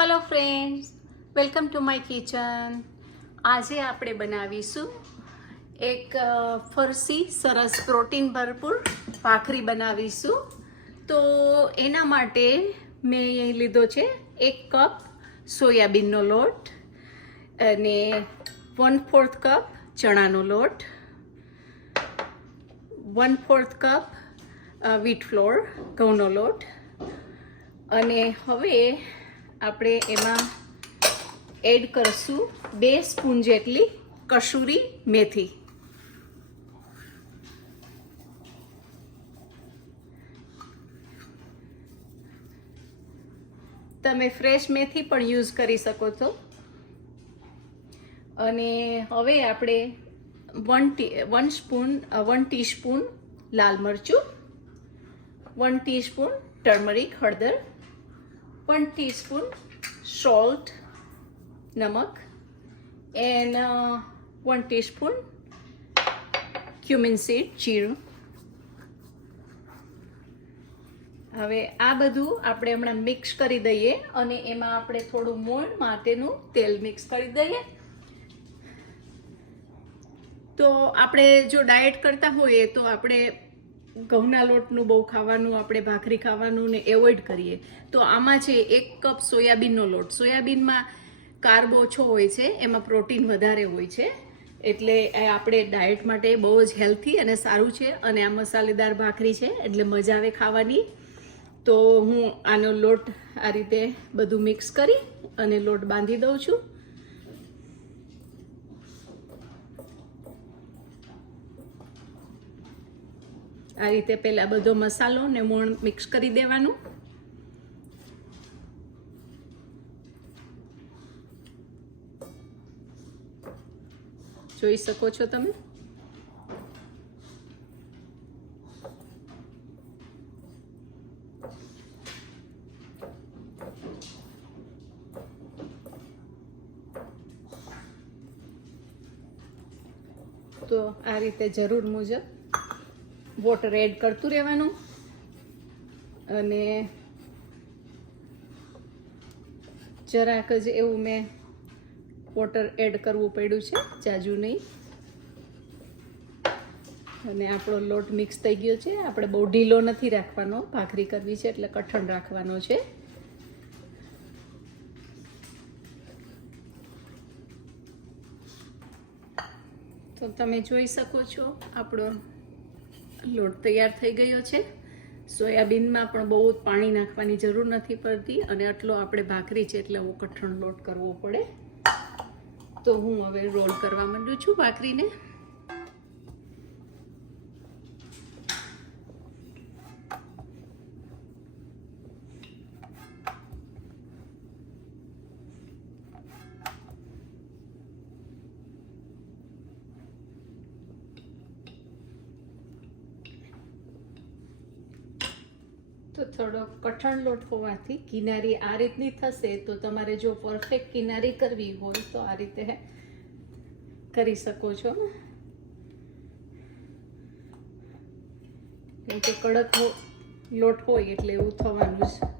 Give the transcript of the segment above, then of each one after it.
Hello friends welcome to my kitchen આજે આપણે બનાવીશું એક ફરસી, સરસ પ્રોટીન ભરપૂર ભાખરી બનાવીશું. તો એના માટે મેં લીધો છે એક કપ સોયાબીનનો લોટ અને વન ફોર્થ કપ ચણાનો લોટ one fourth cup wheat flour ઘઉંનો લોટ. અને હવે આપણે એમાં એડ કરશું બે સ્પૂન જેટલી કસૂરી મેથી. તમે ફ્રેશ મેથી પણ યુઝ કરી શકો છો. અને હવે આપણે one tea, one spoon one teaspoon લાલ મરચું, વન ટીસ્પૂન ટર્મરિક હળદર વન ટીસ્પૂન સોલ્ટ નમક and one teaspoon cumin seed જીરું હવે આ બધું આપણે હમણાં મિક્સ કરી દઈએ અને એમાં આપણે થોડું મોણ માટેનું તેલ મિક્સ કરી દઈએ. તો આપણે જો ડાયટ કરતા હોઈએ તો આપણે ઘઉંના લોટનું બહુ ખાવાનું, આપણે ભાખરી ખાવાનું ને એવોઇડ કરીએ. તો આમાં છે એક કપ સોયાબીનનો લોટ. સોયાબીનમાં કાર્બ ઓછો હોય છે, એમાં પ્રોટીન વધારે હોય છે. એટલે આપણે ડાયટ માટે બહુ જ હેલ્થી અને સારું છે અને આ મસાલેદાર ભાખરી છે, એટલે મજા આવે ખાવાની. તો હું આનો લોટ આ રીતે બધું મિક્સ કરી અને લોટ બાંધી દઉં છું. આ રીતે પહેલાં બધો મસાલો ને મોણ મિક્સ કરી દેવાનું. જોઈ શકો છો તમે? તો આ રીતે જરૂર મુજબ વોટર એડ કરતું રહેવાનું. અને જરાક જ એવું મેં વોટર એડ કરવું પડ્યું છે, જાજુ નહીં. અને આપણો લોટ મિક્સ થઈ ગયો છે. આપણે બહુ ઢીલો નથી રાખવાનો, ભાખરી કરવી છે એટલે કઠણ રાખવાનો છે. તો તમે જોઈ શકો છો આપણો લોટ તૈયાર થઈ ગયો છે. સોયાબીનમાં પણ બહુ પાણી નાખવાની જરૂર નથી પડતી અને આટલો આપણે ભાખરી છે એટલે હું કઠણ લોટ કરવો પડે. તો હું હવે રોલ કરવા માંડું છું ભાખરીને. તો થોડો કઠણ લોટ હોવાથી કિનારી આ રીતની થશે તો તમારે જો પરફેક્ટ કિનારી કરવી હોય તો આ રીતે કરી શકો છો. કે કડક લોટ હોય એટલે એવું થવાનું જ.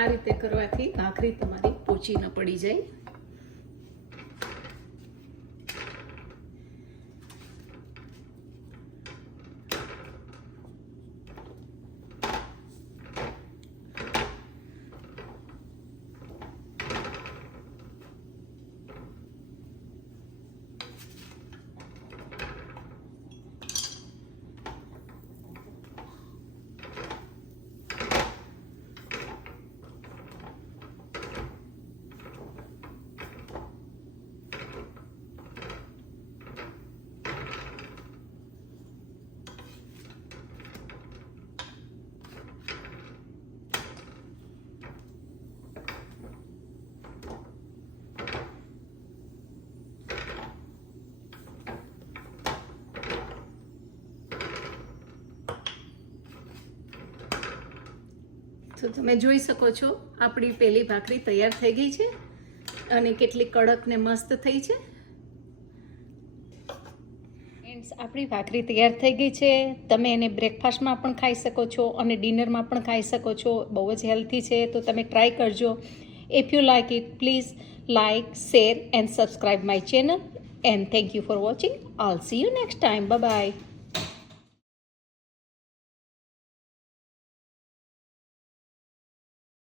આ રીતે કરવાથી ભાખરી તમારી પોચી ન પડી જાય. તો તમે જોઈ શકો છો, આપણી પહેલી ભાખરી તૈયાર થઈ ગઈ છે અને કેટલી કડક ને મસ્ત થઈ છે. આપણી ભાખરી તૈયાર થઈ ગઈ છે. તમે એને બ્રેકફાસ્ટમાં પણ ખાઈ શકો છો અને ડિનરમાં પણ ખાઈ શકો છો. બહુ જ હેલ્ધી છે, તો તમે ટ્રાય કરજો. If you like it please like share and subscribe my channel and thank you for watching all see you next time bye